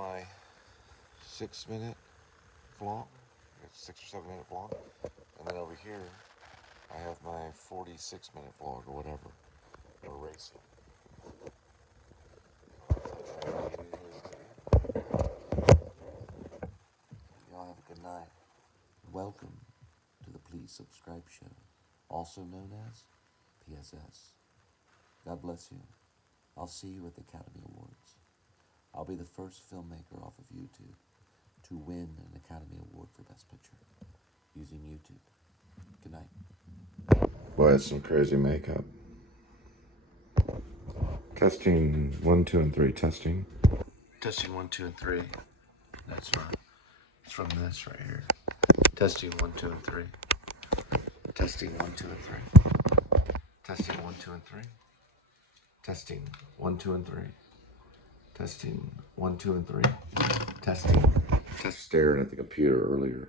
my 6-minute vlog, 6 or 7-minute vlog, and then over here I have my 46-minute vlog or whatever, or racing. Y'all have a good night. Welcome to the Please Subscribe Show, also known as PSS. God bless you. I'll see you at the Academy Awards. I'll be the first filmmaker off of YouTube to win an Academy Award for Best Picture using YouTube. Good night. Boy, that's some crazy makeup. Testing 1, 2, and 3. Testing. Testing 1, 2, and 3. That's right. It's from this right here. Testing 1, 2, and 3. Testing 1, 2, and 3. Testing 1, 2, and 3. Testing 1, 2, and 3. Testing 1, 2, and 3. Testing. Staring at the computer earlier.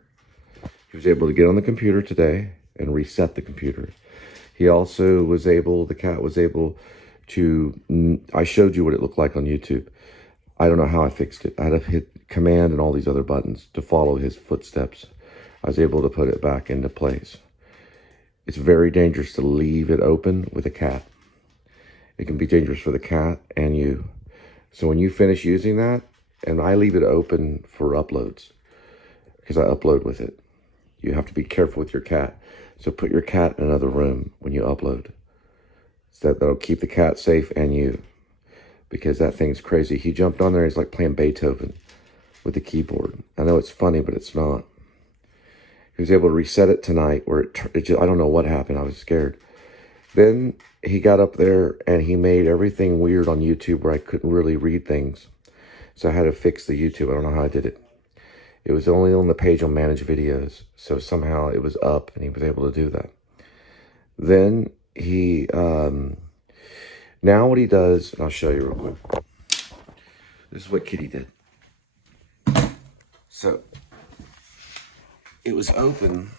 He was able to get on the computer today and reset the computer. He also was able, the cat was able to, I showed you what it looked like on YouTube. I don't know how I fixed it. I had to hit command and all these other buttons to follow his footsteps. I was able to put it back into place. It's very dangerous to leave it open with a cat. It can be dangerous for the cat and you. So when you finish using that, and I leave it open for uploads, because I upload with it. You have to be careful with your cat. So put your cat in another room when you upload. So that'll keep the cat safe and you. Because that thing's crazy. He jumped on there, he's like playing Beethoven with the keyboard. I know it's funny, but it's not. He was able to reset it tonight where it just, I don't know what happened. I was scared. Then he got up there and he made everything weird on YouTube where I couldn't really read things. So I had to fix the YouTube. I don't know how I did it. It was only on the page on Manage Videos. So somehow it was up and he was able to do that. Then he, now what he does, and I'll show you real quick. This is what Kitty did. So it was open.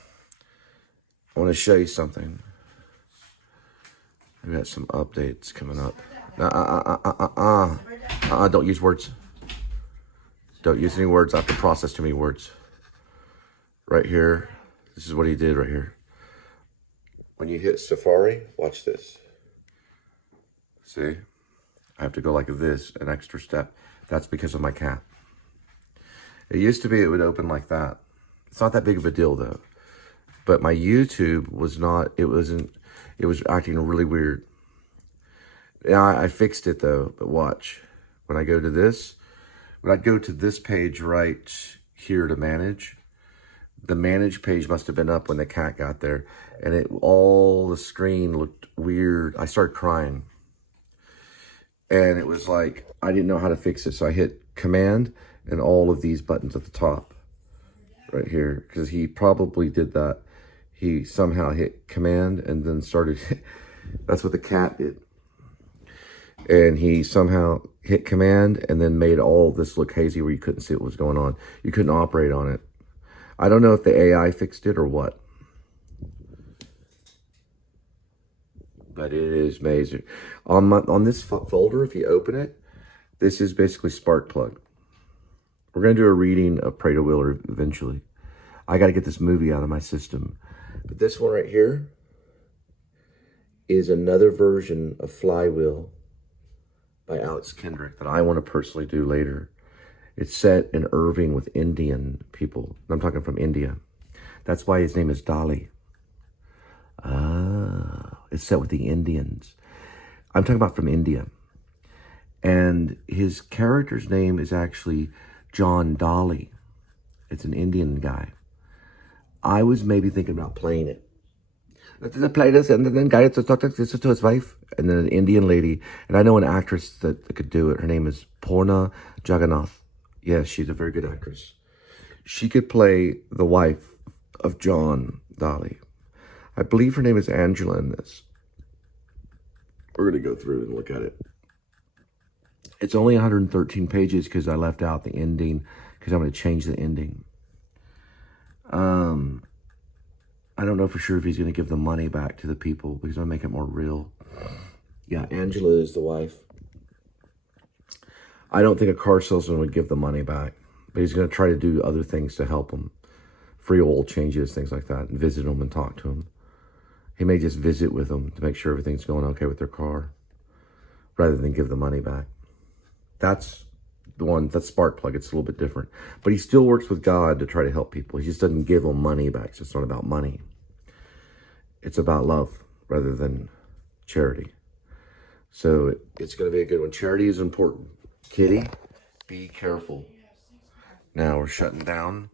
I want to show you something. We got some updates coming up. Don't use words. Don't use any words. I have to process too many words. Right here. This is what he did right here. When you hit Safari, watch this. See? I have to go like this, an extra step. That's because of my cat. It used to be it would open like that. It's not that big of a deal though. But my YouTube was not, it was acting really weird. Yeah, I fixed it though, but watch. When I go to this, when I go to this page right here to manage, the manage page must have been up when the cat got there. And all the screen looked weird. I started crying. And it was like, I didn't know how to fix it. So I hit command and all of these buttons at the top right here. Because he probably did that. He somehow hit command and then started, that's what the cat did. And he somehow hit command and then made all this look hazy where you couldn't see what was going on. You couldn't operate on it. I don't know if the AI fixed it or what. But it is amazing. On this folder, if you open it, this is basically Sparkplug. We're going to do a reading of Pray to Wheeler eventually. I got to get this movie out of my system. But this one right here is another version of Flywheel by Alex Kendrick that I want to personally do later. It's set in Irving with Indian people. I'm talking from India. That's why his name is Dolly. It's set with the Indians. I'm talking about from India. And his character's name is actually John Dolly. It's an Indian guy. I was maybe thinking about playing it. Let's play this, and then guy to talk to his wife, and then an Indian lady. And I know an actress that could do it. Her name is Purna Jagannath. Yes, she's a very good actress. She could play the wife of John Dolly. I believe her name is Angela in this. We're going to go through and look at it. It's only 113 pages because I left out the ending because I'm going to change the ending. I don't know for sure if he's going to give the money back to the people because I'll make it more real. Yeah, Angela is the wife. I don't think a car salesman would give the money back, but he's going to try to do other things to help him. Free oil changes, things like that, and visit them and talk to them. He may just visit with them to make sure everything's going okay with their car, rather than give the money back. That's the one, that's spark plug. It's a little bit different. But he still works with God to try to help people. He just doesn't give them money back. So it's not about money. It's about love rather than charity. So it's going to be a good one. Charity is important. Kitty, be careful. Now we're shutting down.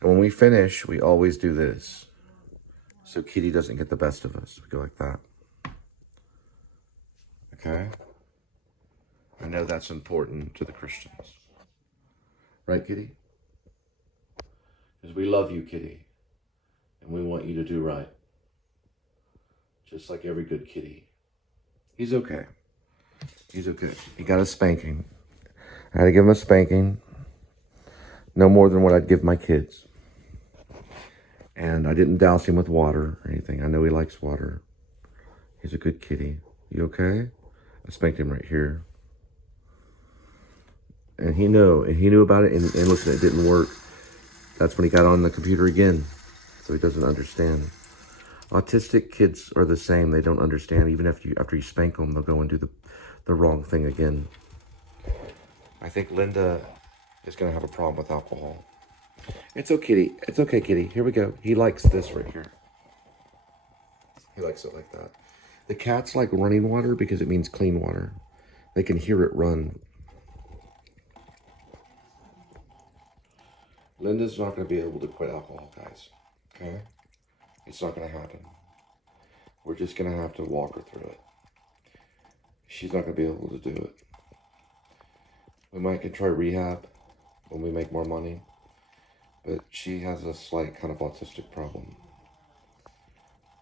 And when we finish, we always do this. So Kitty doesn't get the best of us. We go like that. Okay? I know that's important to the Christians. Right, Kitty? Because we love you, Kitty. And we want you to do right. Just like every good kitty. He's okay. He's okay. He got a spanking. I had to give him a spanking. No more than what I'd give my kids. And I didn't douse him with water or anything. I know he likes water. He's a good kitty. You okay? I spanked him right here. And he knew about it. And listen, it didn't work. That's when he got on the computer again. So he doesn't understand. Autistic kids are the same. They don't understand. Even after you spank them, they'll go and do the wrong thing again. I think Linda is going to have a problem with alcohol. It's okay, Kitty. It's okay, Kitty. Here we go. He likes this right here. He likes it like that. The cats like running water because it means clean water. They can hear it run. Linda's not going to be able to quit alcohol, guys. Okay? It's not going to happen. We're just going to have to walk her through it. She's not going to be able to do it. We might try rehab when we make more money. But she has a slight kind of autistic problem.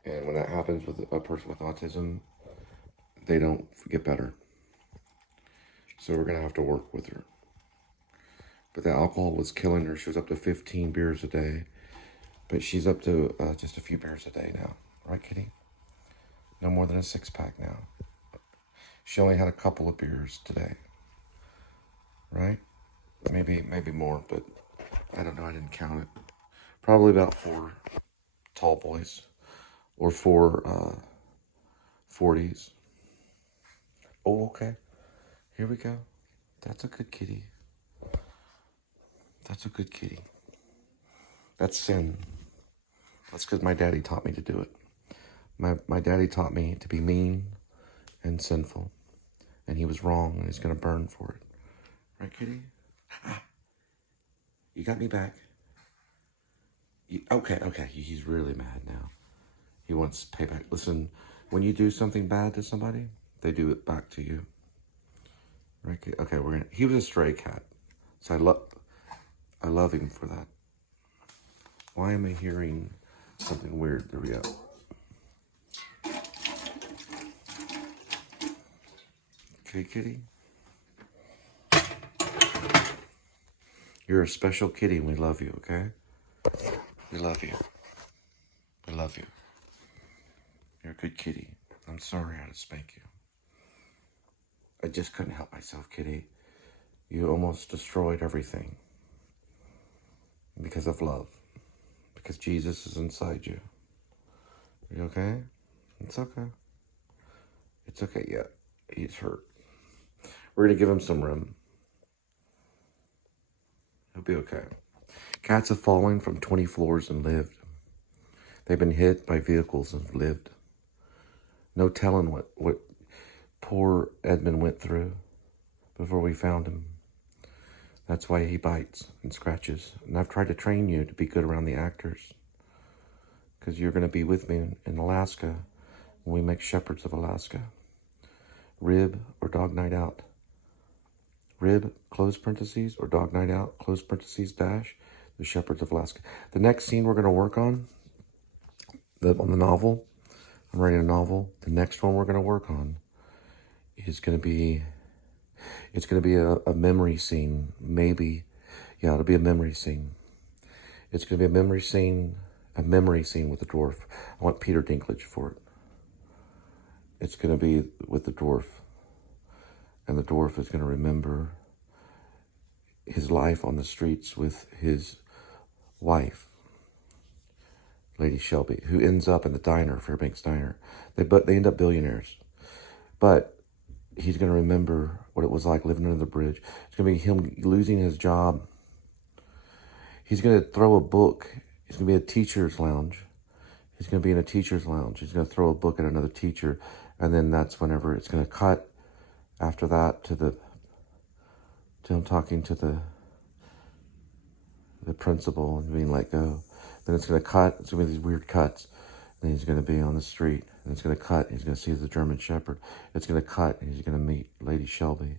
And when that happens with a person with autism, they don't get better. So we're going to have to work with her. But the alcohol was killing her. She was up to 15 beers a day. But she's up to just a few beers a day now. Right, Kitty? No more than a 6-pack now. She only had a couple of beers today. Right? Maybe more, but I don't know. I didn't count it. Probably about 4 tall boys. Or 4 40s. Oh, okay. Here we go. That's a good kitty. That's a good kitty. That's sin. That's because my daddy taught me to do it. My daddy taught me to be mean and sinful. And he was wrong, and he's going to burn for it. Right, kitty? You got me back. Okay. He's really mad now. He wants payback. Listen, when you do something bad to somebody, they do it back to you. Right? Okay, he was a stray cat. So I love him for that. Why am I hearing something weird? There we go. Okay, kitty. You're a special kitty and we love you, okay? We love you. We love you. You're a good kitty. I'm sorry I had to spank you. I just couldn't help myself, kitty. You almost destroyed everything. Because of love. Because Jesus is inside you. Are you okay? It's okay. It's okay, yeah. He's hurt. We're going to give him some room. He'll be okay. Cats have fallen from 20 floors and lived. They've been hit by vehicles and lived. No telling what poor Edmund went through before we found him. That's why he bites and scratches. And I've tried to train you to be good around the actors. Because you're going to be with me in Alaska when we make Shepherds of Alaska. Rib or Dog Night Out. Rib, close parentheses, or Dog Night Out, close parentheses, dash, the Shepherds of Alaska. The next scene we're going to work on the novel, I'm writing a novel. The next one we're going to work on is going to be, it's going to be a memory scene. Maybe, yeah, it'll be a memory scene. It's going to be a memory scene with the dwarf. I want Peter Dinklage for it. It's going to be with the dwarf. And the dwarf is going to remember his life on the streets with his wife, Lady Shelby, who ends up in the diner, Fairbanks Diner. They end up billionaires. But he's going to remember what it was like living under the bridge. It's going to be him losing his job. He's going to throw a book. He's going to be a teacher's lounge. He's going to be in a teacher's lounge. He's going to throw a book at another teacher. And then that's whenever it's going to cut after that to him talking to the principal and being let go. Then it's going to cut. It's going to be these weird cuts. Then he's going to be on the street. And it's going to cut. He's going to see the German Shepherd. It's going to cut. And he's going to meet Lady Shelby.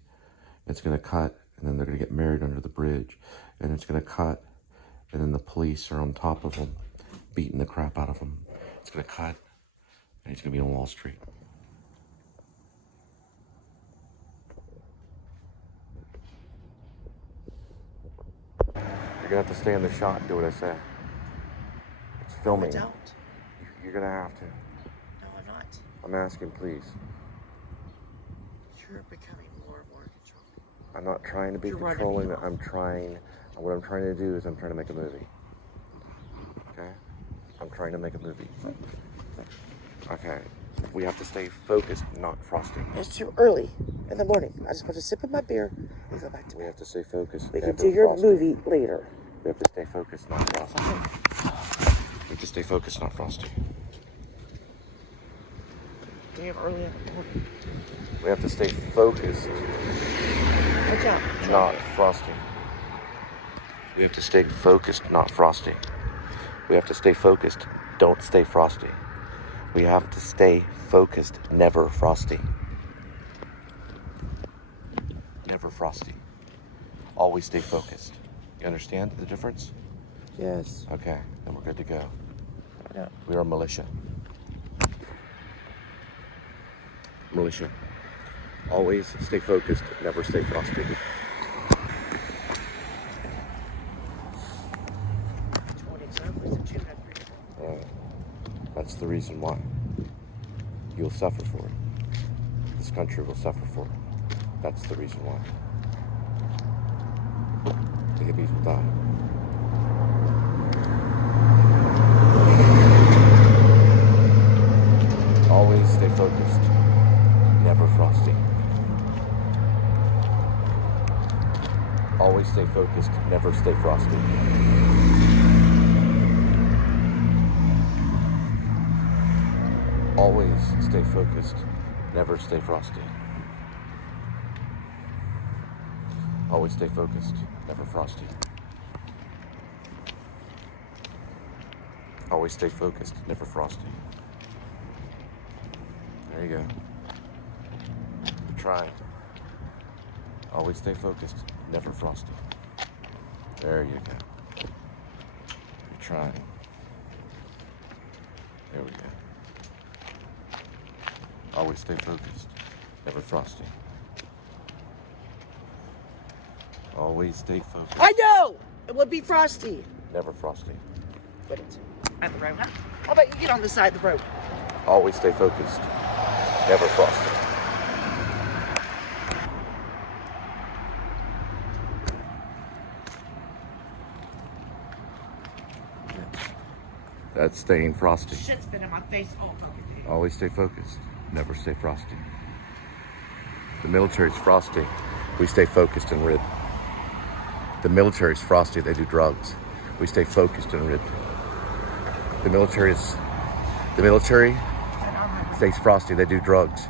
It's going to cut. And then they're going to get married under the bridge. And it's going to cut. And then the police are on top of him, beating the crap out of him. It's going to cut. And he's going to be on Wall Street. You're going to have to stay in the shot and do what I say. It's filming. I don't. You're going to have to. No, I'm not. I'm asking, please. You're becoming more and more controlling. I'm not trying to be You're controlling. What I'm trying to do is I'm trying to make a movie. Okay? I'm trying to make a movie. Okay. We have to stay focused, not frosty. It's too early in the morning. I just want to sip of my beer and go back to bed. We have to stay focused. We can do your movie later. We have to stay focused, not frosty. We have to stay focused, not frosty. Damn early in the morning. We have to stay focused, Watch out. not frosty. We have to stay focused, not frosty. We have to stay focused. Don't stay frosty. We have to stay focused, never frosty. Never frosty. Always stay focused. You understand the difference? Yes. Okay, then we're good to go. Yeah. We are militia. Militia. Always stay focused, never stay frosty. 20 examples of 200. That's the reason why. You'll suffer for it. This country will suffer for it. That's the reason why. The hippies will die. Always stay focused. Never frosty. Always stay focused. Never stay frosty. Always stay focused. Never stay frosty. Always stay focused. Never frosty. Always stay focused. Never frosty. There you go. Try it. Always stay focused. Never frosty. There you go. You're trying. There we go. Always stay focused. Never frosty. Always stay focused. I know! It would be frosty. Never frosty. Put it at the road, huh? How about you get on the side of the road? Always stay focused. Never frosty. That's staying frosty. Shit's been in my face all fucking day. Always stay focused. Never stay frosty. The military's frosty. We stay focused and rid. The military's frosty. They do drugs. We stay focused and rid. The military stays frosty. They do drugs.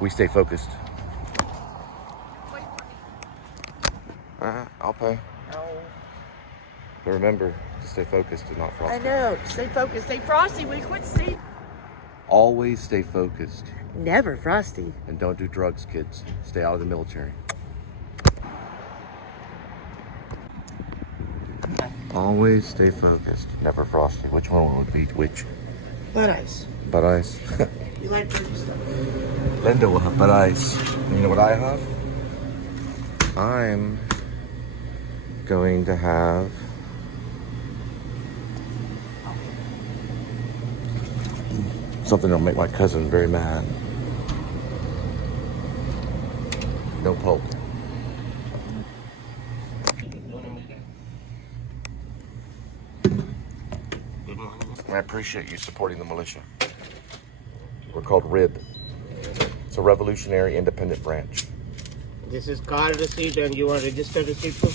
We stay focused. I'll pay. No. But remember to stay focused and not frosty. I know. Stay focused. Stay frosty. We quit stay. Always stay focused. Never frosty. And don't do drugs, kids. Stay out of the military. Always stay focused. Never frosty. Which one would be which? Butt ice. Butt ice. You like fruit stuff. Linda will have butt ice. You know what I have? I'm going to have something that'll make my cousin very mad. No pulp. I appreciate you supporting the militia. We're called RIB. It's a revolutionary independent branch. This is card receipt, and you want register receipt too?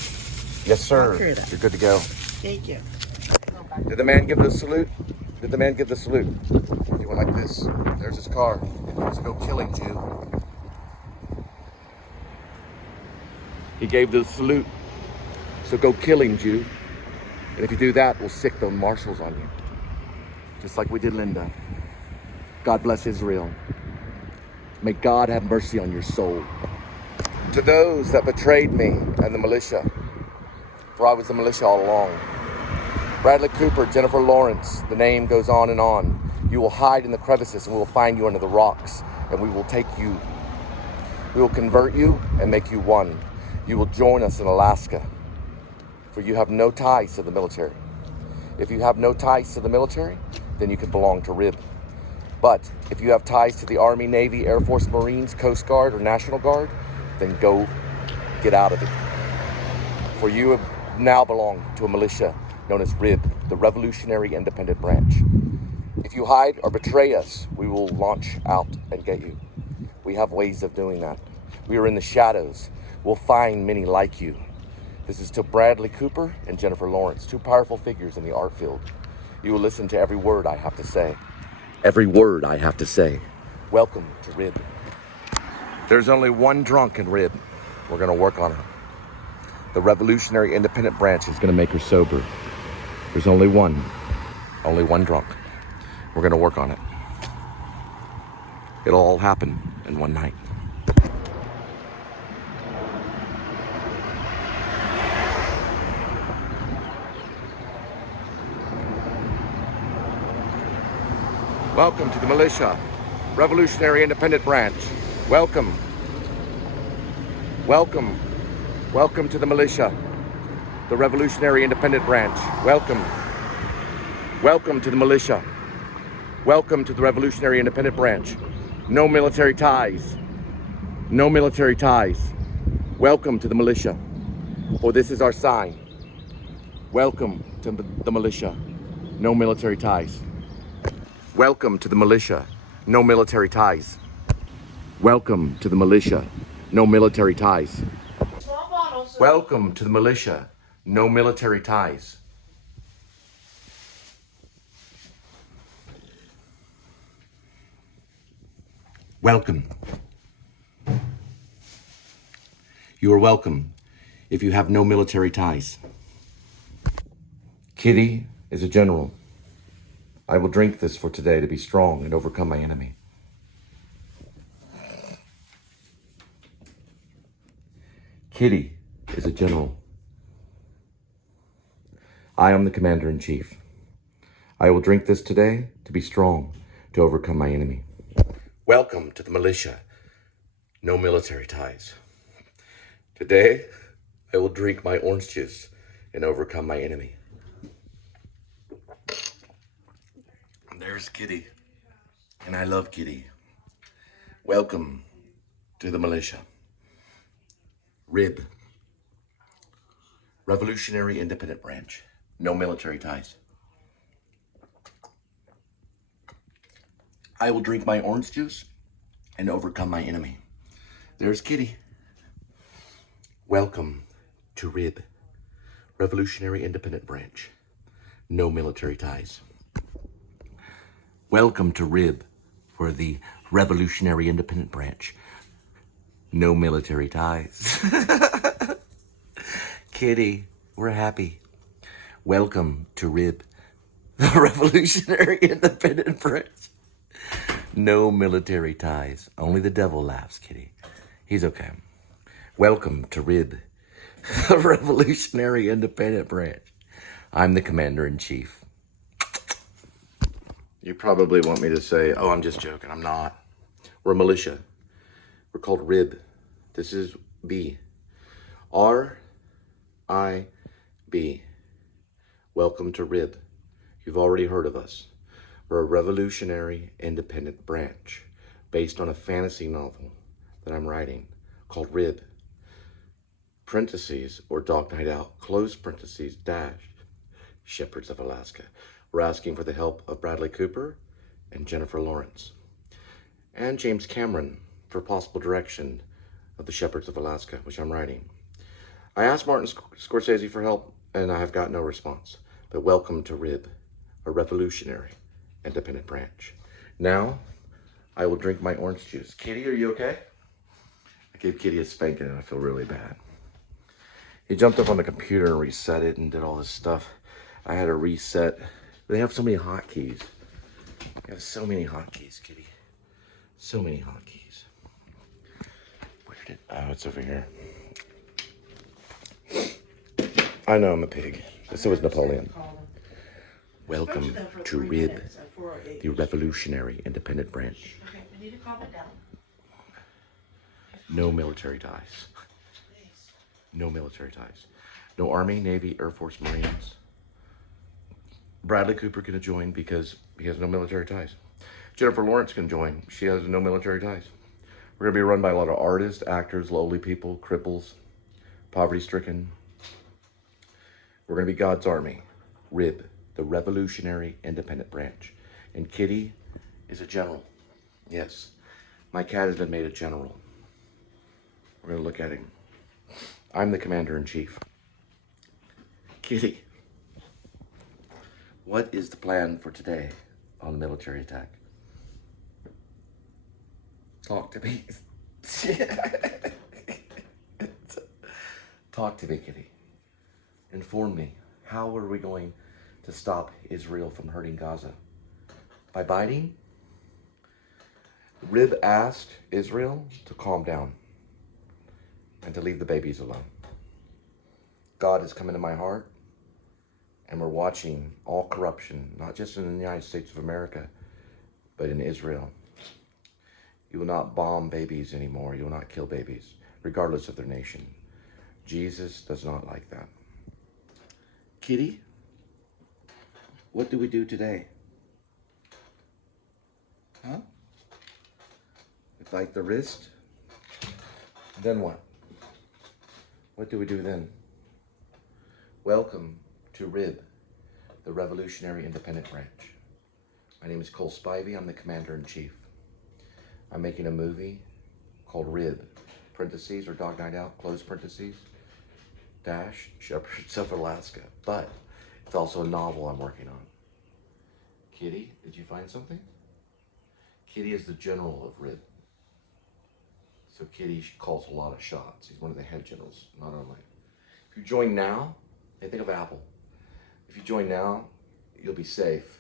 Yes, sir. Okay. You're good to go. Thank you. Did the man give the salute? Did the man give the salute? He went like this. There's his car. So go killing Jew. He gave the salute. So go killing Jew. And if you do that, we'll sick the marshals on you. Just like we did Linda. God bless Israel. May God have mercy on your soul. To those that betrayed me and the militia, for I was the militia all along. Bradley Cooper, Jennifer Lawrence, the name goes on and on. You will hide in the crevices and we will find you under the rocks and we will take you. We will convert you and make you one. You will join us in Alaska, for you have no ties to the military. If you have no ties to the military, then you can belong to RIB. But if you have ties to the Army, Navy, Air Force, Marines, Coast Guard, or National Guard, then go get out of it. For you have now belong to a militia known as RIB, the Revolutionary Independent Branch. If you hide or betray us, we will launch out and get you. We have ways of doing that. We are in the shadows. We'll find many like you. This is to Bradley Cooper and Jennifer Lawrence, two powerful figures in the art field. You will listen to every word I have to say. Every word I have to say. Welcome to RIB. There's only one drunk in RIB. We're gonna work on her. The Revolutionary Independent Branch is gonna make her sober. There's only one drunk. We're gonna work on it. It'll all happen in one night. Welcome to the militia, Revolutionary Independent Branch. Welcome. Welcome. Welcome to the militia, the Revolutionary Independent Branch. Welcome. Welcome to the militia. Welcome to the Revolutionary Independent Branch. No military ties. No military ties. Welcome to the militia, for this is our sign. Welcome to the militia. No military ties. Welcome to the militia. No military ties. Welcome to the militia. No military ties. Welcome to the militia. No military ties. Welcome. You are welcome if you have no military ties. Kitty is a general. I will drink this for today to be strong and overcome my enemy. Kitty is a general. I am the commander-in-chief. I will drink this today to be strong to overcome my enemy. Welcome to the militia. No military ties. Today, I will drink my orange juice and overcome my enemy. There's Kitty, and I love Kitty. Welcome to the militia. RIB, Revolutionary Independent Branch. No military ties. I will drink my orange juice and overcome my enemy. There's Kitty. Welcome to RIB, Revolutionary Independent Branch. No military ties. Welcome to RIB, for the Revolutionary Independent Branch. No military ties. Kitty, we're happy. Welcome to RIB, the Revolutionary Independent Branch. No military ties. Only the devil laughs, Kitty. He's okay. Welcome to RIB, the Revolutionary Independent Branch. I'm the commander-in-chief. You probably want me to say, oh, I'm just joking. I'm not. We're a militia. We're called RIB. This is B. R-I-B. Welcome to RIB. You've already heard of us. We're a revolutionary independent branch based on a fantasy novel that I'm writing called RIB. Parentheses, or Dog Night Out, close parentheses, dash, Shepherds of Alaska. We're asking for the help of Bradley Cooper and Jennifer Lawrence and James Cameron for possible direction of The Shepherds of Alaska, which I'm writing. I asked Martin Scorsese for help, and I have got no response. But welcome to RIB, a revolutionary independent branch. Now, I will drink my orange juice. Kitty, are you okay? I gave Kitty a spanking, and I feel really bad. He jumped up on the computer and reset it and did all this stuff. I had to reset. They have so many hotkeys. They have so many hotkeys, Kitty. So many hotkeys. Where did it? Oh, it's over here. I know I'm a pig. So is Napoleon. Welcome to RIB, the Revolutionary Independent Branch. Okay, we need to calm it down. No military ties. No military ties. No Army, Navy, Air Force, Marines. Bradley Cooper can join because he has no military ties. Jennifer Lawrence can join. She has no military ties. We're going to be run by a lot of artists, actors, lowly people, cripples, poverty-stricken. We're going to be God's army. RIB, the Revolutionary Independent Branch. And Kitty is a general. Yes, my cat has been made a general. We're going to look at him. I'm the commander-in-chief. Kitty, what is the plan for today on the military attack? Talk to me. Talk to me, Kitty. Inform me. How are we going to stop Israel from hurting Gaza? By biting? RIB asked Israel to calm down and to leave the babies alone. God has come into my heart, and we're watching all corruption, not just in the United States of America, but in Israel. You will not bomb babies anymore. You will not kill babies, regardless of their nation. Jesus does not like that. Kitty, what do we do today? Huh? Like the wrist? Then what? What do we do then? Welcome to RIB, the Revolutionary Independent Branch. My name is Cole Spivey. I'm the Commander-in-Chief. I'm making a movie called RIB, parentheses, or Dog Night Out, close parentheses, dash, Shepherds of Alaska. But it's also a novel I'm working on. Kitty, did you find something? Kitty is the general of RIB. So Kitty calls a lot of shots. He's one of the head generals, not only. If you join now, hey, think of Apple. If you join now, you'll be safe.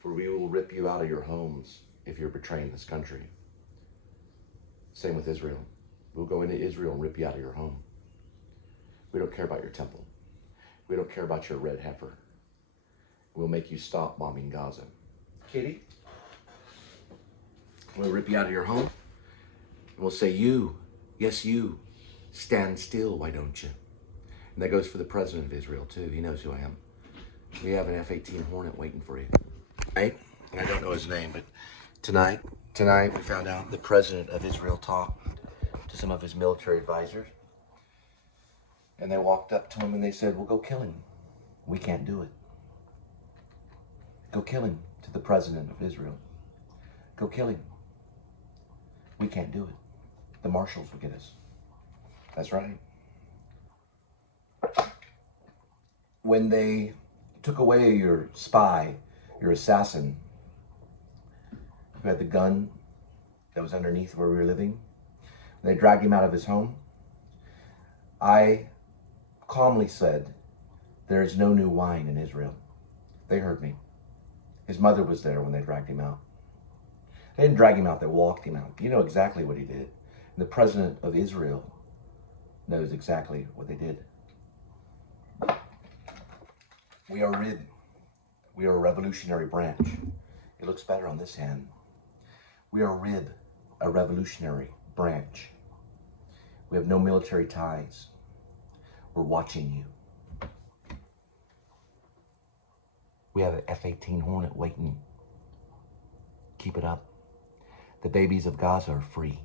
For we will rip you out of your homes if you're betraying this country. Same with Israel. We'll go into Israel and rip you out of your home. We don't care about your temple. We don't care about your red heifer. We'll make you stop bombing Gaza. Kitty, we'll rip you out of your home. And we'll say, you, yes you, stand still, why don't you? And that goes for the president of Israel too. He knows who I am. We have an F-18 Hornet waiting for you. Right? And I don't know his name, but tonight we found out the president of Israel talked to some of his military advisors. And they walked up to him and they said, well, go kill him. We can't do it. Go kill him, to the president of Israel. Go kill him. We can't do it. The marshals will get us. That's right. When they took away your spy, your assassin, who had the gun that was underneath where we were living, they dragged him out of his home, I calmly said, there is no new wine in Israel. They heard me. His mother was there when they dragged him out. They didn't drag him out, they walked him out. You know exactly what he did. And the president of Israel knows exactly what they did. We are RIB. We are a revolutionary branch. It looks better on this hand. We are RIB, a revolutionary branch. We have no military ties. We're watching you. We have an F-18 Hornet waiting. Keep it up. The babies of Gaza are free.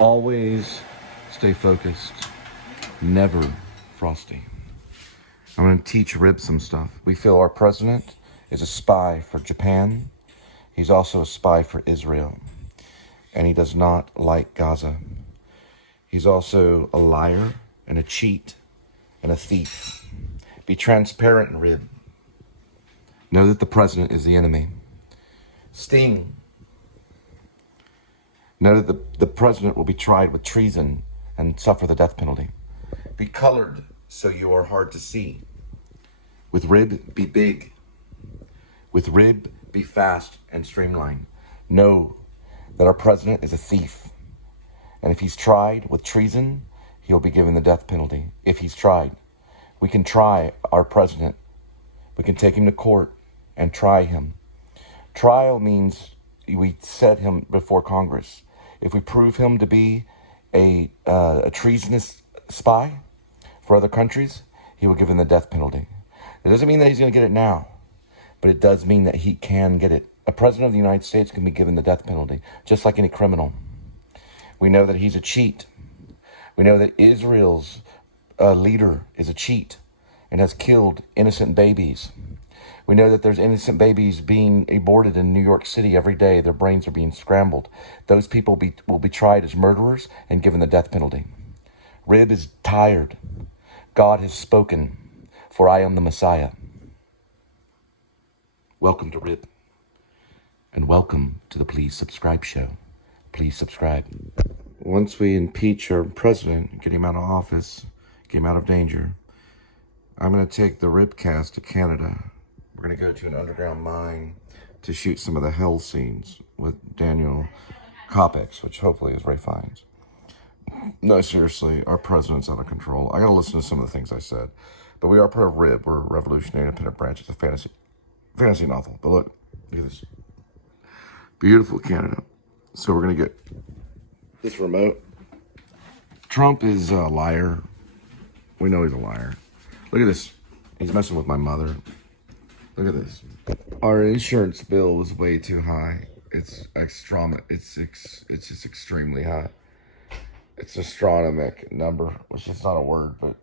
Always stay focused. Never frosty. I'm going to teach Rib some stuff. We feel our president is a spy for Japan. He's also a spy for Israel. And he does not like Gaza. He's also a liar and a cheat and a thief. Be transparent, Rib. Know that the president is the enemy. Sting. Know that the president will be tried with treason and suffer the death penalty. Be colored so you are hard to see. With Rib, be big. With Rib, be fast and streamlined. Know that our president is a thief. And if he's tried with treason, he'll be given the death penalty. If he's tried. We can try our president. We can take him to court and try him. Trial means we set him before Congress. If we prove him to be a treasonous spy for other countries, he will give him the death penalty. It doesn't mean that he's going to get it now, but it does mean that he can get it. A president of the United States can be given the death penalty, just like any criminal. We know that he's a cheat. We know that Israel's leader is a cheat and has killed innocent babies. We know that there's innocent babies being aborted in New York City every day. Their brains are being scrambled. Those people will be tried as murderers and given the death penalty. Rib is tired. God has spoken, for I am the Messiah. Welcome to Rib. And welcome to the Please Subscribe show. Please subscribe. Once we impeach our president, get him out of office, get him out of danger, I'm going to take the Ribcast to Canada. We're going to go to an underground mine to shoot some of the hell scenes with Daniel Kopix, which hopefully is Ray Fiennes. No, seriously, our president's out of control. I got to listen to some of the things I said. But we are part of Rib. We're a revolutionary independent branch. It's a fantasy novel. But look at this. Beautiful Canada. So we're going to get this remote. Trump is a liar. We know he's a liar. Look at this. He's messing with my mother. Look at this. Our insurance bill was way too high. It's just extremely high. It's astronomic number, which is not a word, but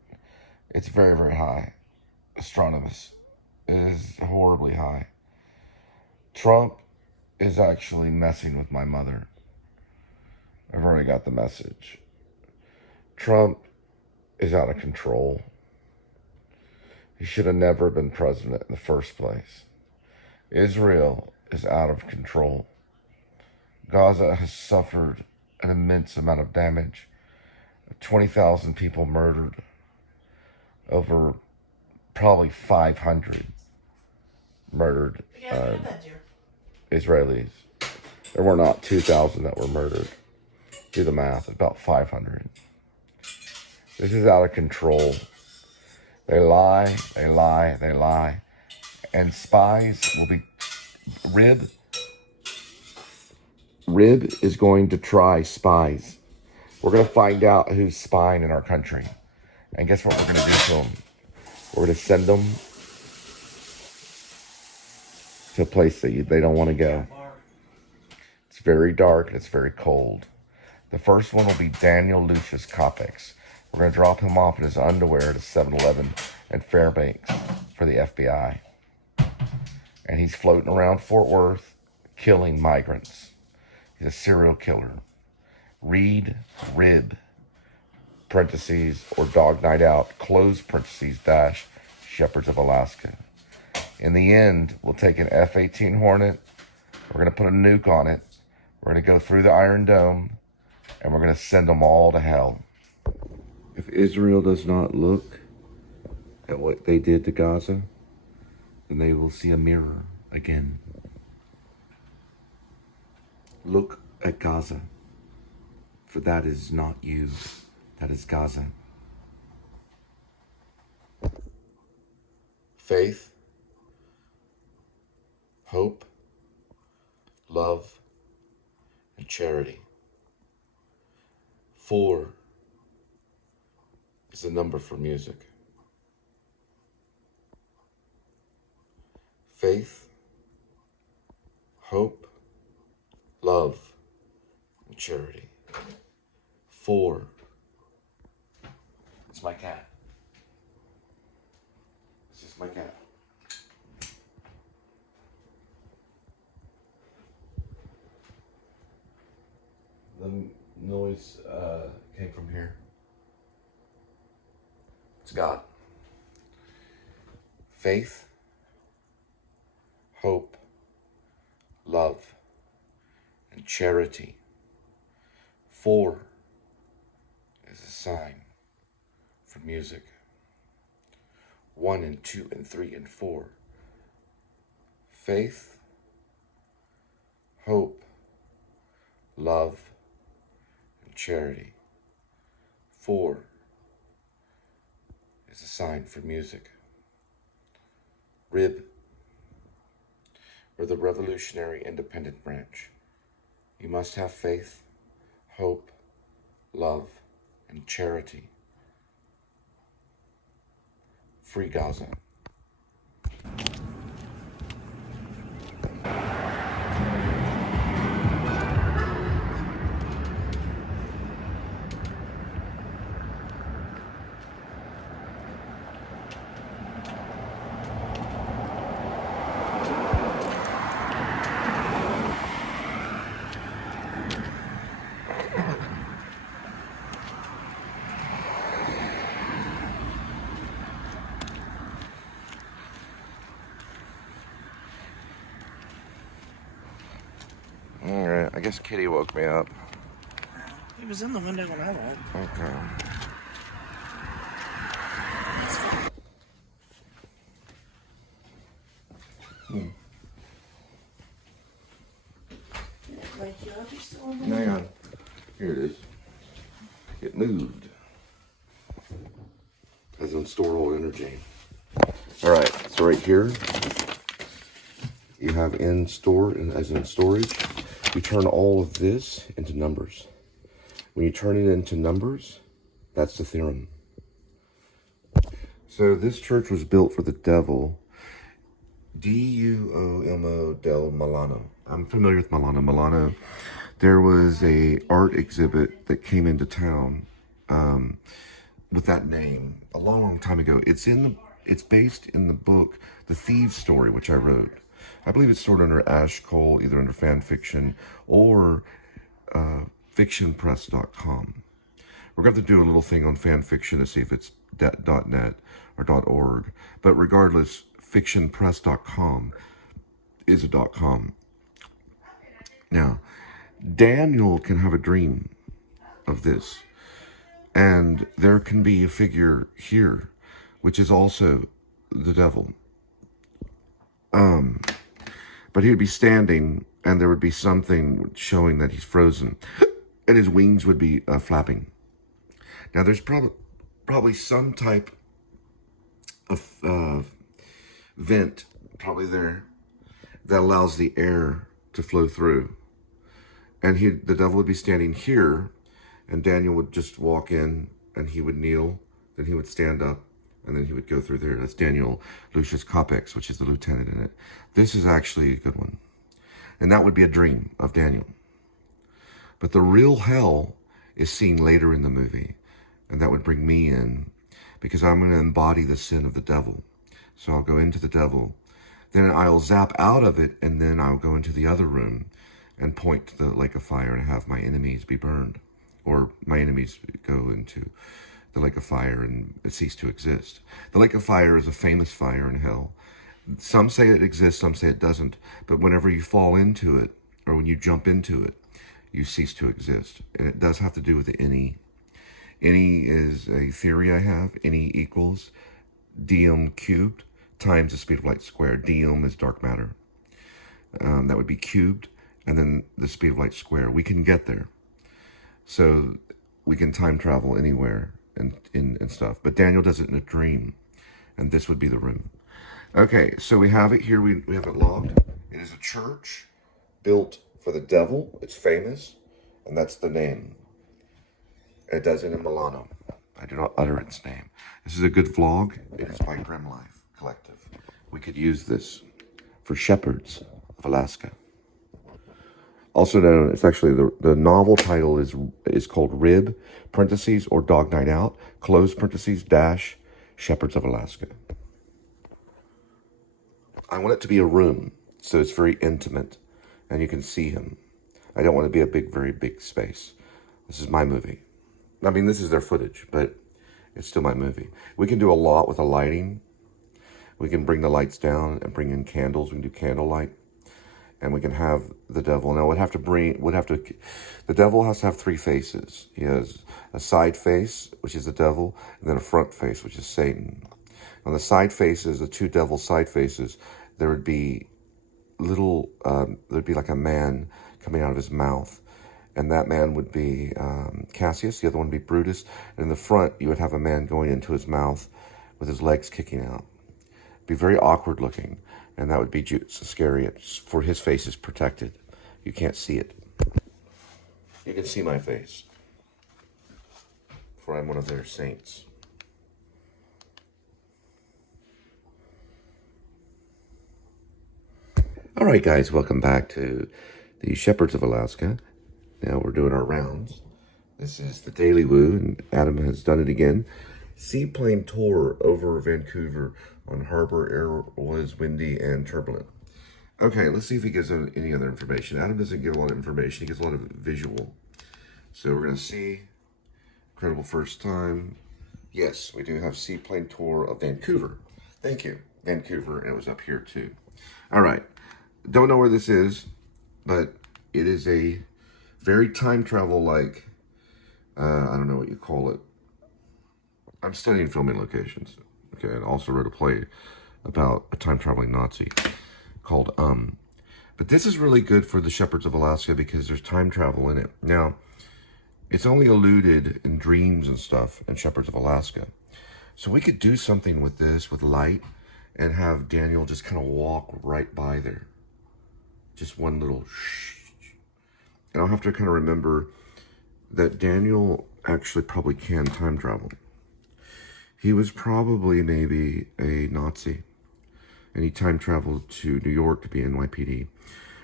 it's very, very high. Astronomous. It is horribly high. Trump is actually messing with my mother. I've already got the message. Trump is out of control. He should have never been president in the first place. Israel is out of control. Gaza has suffered an immense amount of damage. 20,000 people murdered. Over probably 500 murdered Israelis. There were not 2,000 that were murdered. Do the math, about 500. This is out of control. They lie, they lie, they lie. And spies will be... Rib is going to try spies. We're going to find out who's spying in our country. And guess what we're going to do to them? We're going to send them to a place that they don't want to go. It's very dark and it's very cold. The first one will be Daniel Lucius Kopix. We're going to drop him off in his underwear at a 7-Eleven in Fairbanks for the FBI. And he's floating around Fort Worth, killing migrants. He's a serial killer. Read Rib, parentheses, or Dog Night Out, close parentheses, dash, Shepherds of Alaska. In the end, we'll take an F-18 Hornet. We're going to put a nuke on it. We're going to go through the Iron Dome. And we're going to send them all to hell. If Israel does not look at what they did to Gaza, then they will see a mirror again. Look at Gaza, for that is not you, that is Gaza. Faith, hope, love, and charity. 4 is the number for music. Faith, hope, love, and charity. 4. It's my cat. my cat. The noise came from here. It's God. Faith, hope, love, and charity. 4 is a sign for music. 1 and 2 and 3 and 4. Faith, hope, love, and charity. 4 is a sign for music. Rib, or the Revolutionary Independent Branch. You must have faith, hope, love, and charity. Free Gaza. All right, I guess Kitty woke me up. He was in the window when I woke. Okay. Wake you up, you're still in the Hang on. Here it is. It moved. As in store all energy. All right, so right here, you have in store, and as in storage, you turn all of this into numbers. When you turn it into numbers, that's the theorem. So this church was built for the devil. Duomo del Milano. I'm familiar with Milano. Milano, there was a art exhibit that came into town with that name a long, long time ago. It's based in the book The Thieves' Story, which I wrote. I believe it's stored under Ash Cole, either under fan fiction or fictionpress.com. We're going to have to do a little thing on fan fiction to see if it's .net or .org. But regardless, fictionpress.com is a .com. Now, Daniel can have a dream of this. And there can be a figure here, which is also the devil. But he would be standing, and there would be something showing that he's frozen, and his wings would be flapping. Now, there's probably some type of vent, probably there, that allows the air to flow through. And the devil would be standing here, and Daniel would just walk in, and he would kneel, then he would stand up, and then he would go through there. That's Daniel Lucius Copex, which is the lieutenant in it. This is actually a good one. And that would be a dream of Daniel. But the real hell is seen later in the movie. And that would bring me in, because I'm going to embody the sin of the devil. So I'll go into the devil, then I'll zap out of it, and then I'll go into the other room and point to the lake of fire and have my enemies be burned. Or my enemies go into the lake of fire and cease to exist. The lake of fire is a famous fire in hell. Some say it exists, some say it doesn't. But whenever you fall into it, or when you jump into it, you cease to exist. And it does have to do with the any. Any is a theory I have. Any equals dm cubed times the speed of light squared. Dm is dark matter. That would be cubed, and then the speed of light squared. We can get there. So we can time travel anywhere and stuff. But Daniel does it in a dream, and this would be the room. Okay, so we have it here. We have it logged. It is a church built for the devil. It's famous, and that's the name. It does it in Milano. I do not utter its name. This is a good vlog. It is by Grim Life Collective. We could use this for Shepherds of Alaska. Also known, it's actually the novel title is called Rib, parentheses, or Dog Night Out, close parentheses, dash, Shepherds of Alaska. I want it to be a room, so it's very intimate, and you can see him. I don't want it to be a big, very big space. This is my movie. I mean, this is their footage, but it's still my movie. We can do a lot with the lighting. We can bring the lights down and bring in candles. We can do candlelight. And we can have the devil. Now, the devil has to have three faces. He has a side face, which is the devil, and then a front face, which is Satan. On the side faces, the two devil side faces, there would be there'd be like a man coming out of his mouth. And that man would be Cassius, the other one would be Brutus. And in the front, you would have a man going into his mouth with his legs kicking out. Be very awkward looking, and that would be Judas Iscariot, for his face is protected. You can't see it. You can see my face, for I'm one of their saints. All right, guys, welcome back to the Shepherds of Alaska. Now we're doing our rounds. This is the Daily Woo, and Adam has done it again. Seaplane tour over Vancouver on harbor. Air was windy and turbulent. Okay, let's see if he gives any other information. Adam doesn't give a lot of information. He gives a lot of visual. So we're going to see. Incredible first time. Yes, we do have seaplane tour of Vancouver. Thank you. Vancouver, and it was up here too. All right. Don't know where this is, but it is a very time travel-like, I don't know what you call it. I'm studying filming locations, okay, and also wrote a play about a time-traveling Nazi called But this is really good for the Shepherds of Alaska because there's time travel in it. Now, it's only alluded in dreams and stuff in Shepherds of Alaska. So we could do something with this, with light, and have Daniel just kind of walk right by there. Just one little shh. And I'll have to kind of remember that Daniel actually probably can time travel. He was probably maybe a Nazi, and he time traveled to New York to be NYPD.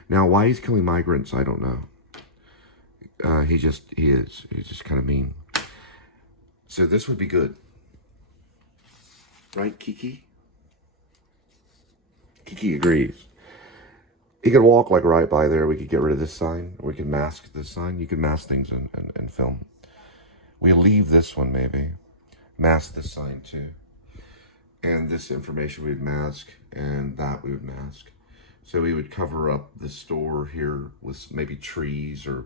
Now, why he's killing migrants, I don't know. He is. He's just kind of mean. So this would be good. Right, Kiki? Kiki agrees. He could walk like right by there. We could get rid of this sign. Or we could mask this sign. You could mask things and film. We'll leave this one maybe. Mask this sign too. And this information we'd mask, and that we would mask. So we would cover up the store here with maybe trees, or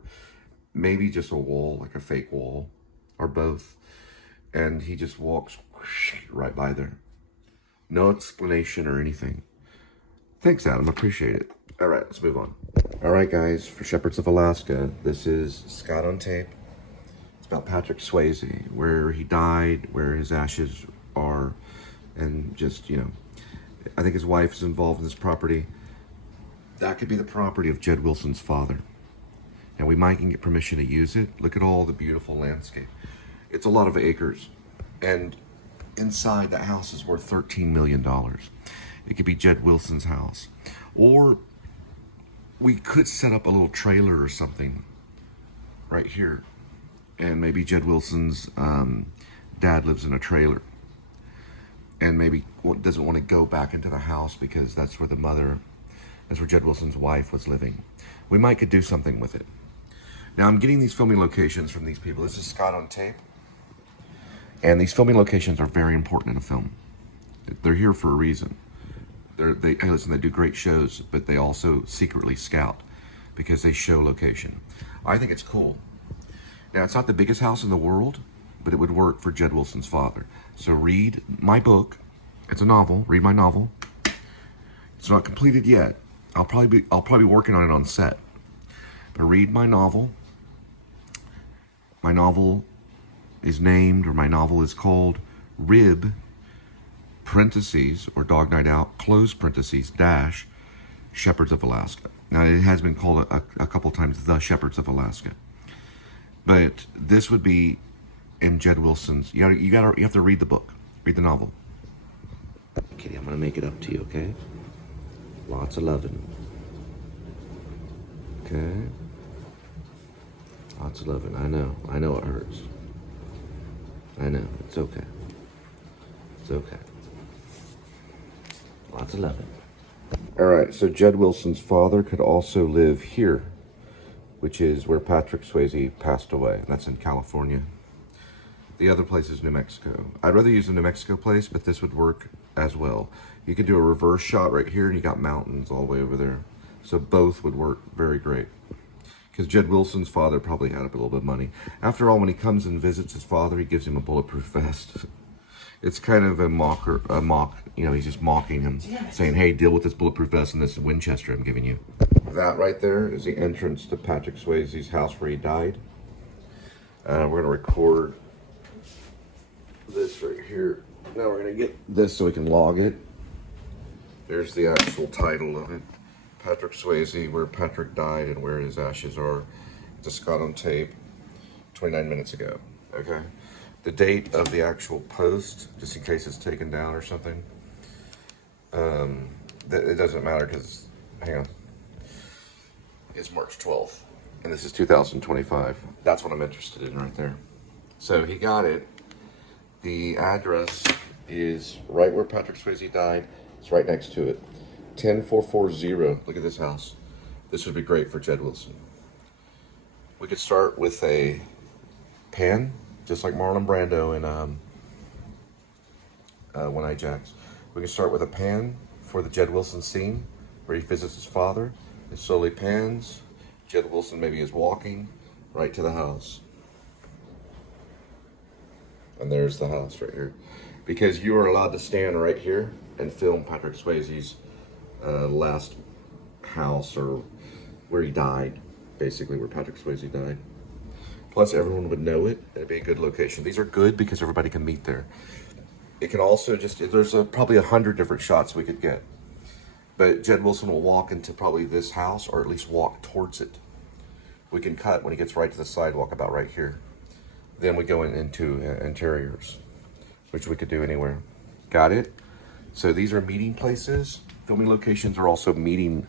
maybe just a wall, like a fake wall, or both. And he just walks right by there. No explanation or anything. Thanks, Adam. Appreciate it. All right, let's move on. All right, guys, for Shepherds of Alaska, this is Scott on Tape. It's about Patrick Swayze, where he died, where his ashes are, and just, you know, I think his wife is involved in this property. That could be the property of Jed Wilson's father. Now, we might can get permission to use it. Look at all the beautiful landscape. It's a lot of acres. And inside, that house is worth $13 million. It could be Jed Wilson's house. Or we could set up a little trailer or something right here. And maybe Jed Wilson's dad lives in a trailer. And maybe doesn't want to go back into the house because that's where Jed Wilson's wife was living. We might could do something with it. Now, I'm getting these filming locations from these people. This is Scott on Tape. And these filming locations are very important in a film. They're here for a reason. They do great shows, but they also secretly scout because they show location. I think it's cool. Now, it's not the biggest house in the world, but it would work for Jed Wilson's father. So read my book. It's a novel. Read my novel. It's not completed yet. I'll probably be working on it on set. But read my novel. My novel is named, or my novel is called Rib, parentheses, or Dog Night Out, close parentheses, dash, Shepherds of Alaska. Now, it has been called a couple times The Shepherds of Alaska. But this would be in Jed Wilson's. You have to read the book. Read the novel. Kitty, I'm gonna make it up to you, okay? Lots of loving. Okay? Lots of loving. I know it hurts. I know. It's okay. It's okay. Lots of loving. All right, so Jed Wilson's father could also live here, which is where Patrick Swayze passed away. That's in California. The other place is New Mexico. I'd rather use the New Mexico place, but this would work as well. You could do a reverse shot right here, and you got mountains all the way over there. So both would work very great. Because Jed Wilson's father probably had up a little bit of money. After all, when he comes and visits his father, he gives him a bulletproof vest. It's kind of a mock, you know, he's just mocking him, saying, hey, deal with this bulletproof vest and this Winchester I'm giving you. That right there is the entrance to Patrick Swayze's house where he died. We're going to record this right here. Now we're going to get this so we can log it. There's the actual title of it. Patrick Swayze, where Patrick died and where his ashes are. Just got on tape 29 minutes ago, okay? The date of the actual post, just in case it's taken down or something. It doesn't matter because, hang on. It's March 12th, and this is 2025. That's what I'm interested in right there. So he got it. The address is right where Patrick Swayze died. It's right next to it. 10440. Look at this house. This would be great for Jed Wilson. We could start with a pan, just like Marlon Brando in One Eye Jacks. We can start with a pan for the Jed Wilson scene where he visits his father. It slowly pans. Jed Wilson maybe is walking right to the house. And there's the house right here. Because you are allowed to stand right here and film Patrick Swayze's last house, or where he died, basically where Patrick Swayze died. Plus everyone would know it. It'd be a good location. These are good because everybody can meet there. It can also just, there's probably 100 different shots we could get. But Jed Wilson will walk into probably this house, or at least walk towards it. We can cut when he gets right to the sidewalk, about right here. Then we go into interiors, which we could do anywhere. Got it? So these are meeting places. Filming locations are also meeting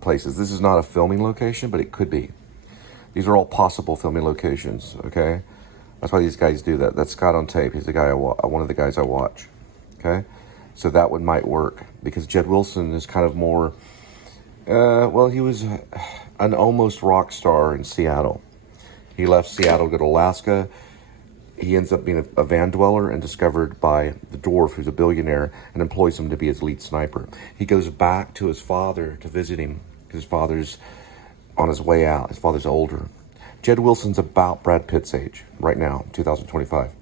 places. This is not a filming location, but it could be. These are all possible filming locations, okay? That's why these guys do that. That's Scott on tape. He's the guy one of the guys I watch, okay? So that one might work because Jed Wilson is kind of more, well, he was an almost rock star in Seattle. He left Seattle to go to Alaska. He ends up being a van dweller and discovered by the dwarf, who's a billionaire, and employs him to be his lead sniper. He goes back to his father to visit him because his father's on his way out. His father's older. Jed Wilson's about Brad Pitt's age right now, 2025.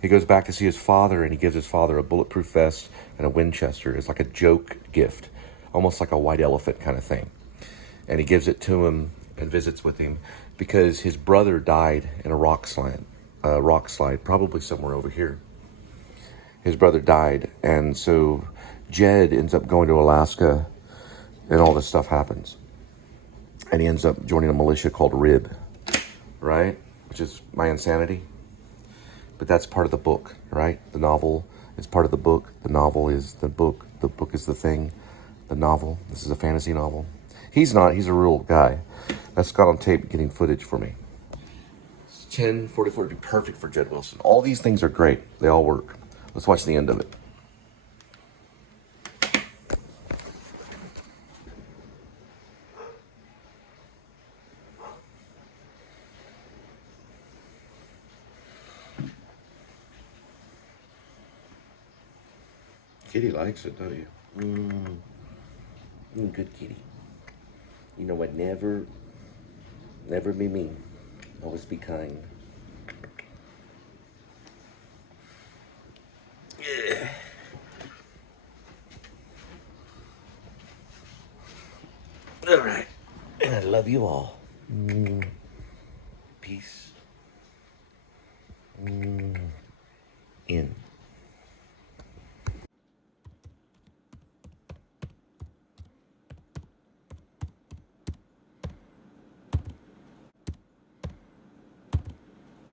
He goes back to see his father, and he gives his father a bulletproof vest and a Winchester. It's like a joke gift, almost like a white elephant kind of thing. And he gives it to him and visits with him because his brother died in a rock slide, probably somewhere over here. His brother died, and so Jed ends up going to Alaska, and all this stuff happens. And he ends up joining a militia called RIB, right? Which is My Insanity. But that's part of the book, right? The novel is part of the book. The novel is the book. The book is the thing. The novel. This is a fantasy novel. He's not. He's a real guy. That's Scott on tape getting footage for me. 10:44 would be perfect for Jed Wilson. All these things are great. They all work. Let's watch the end of it. Kitty likes it, don't you? Good kitty. You know what? Never be mean. Always be kind. Yeah. All right. And I love you all. Peace. In.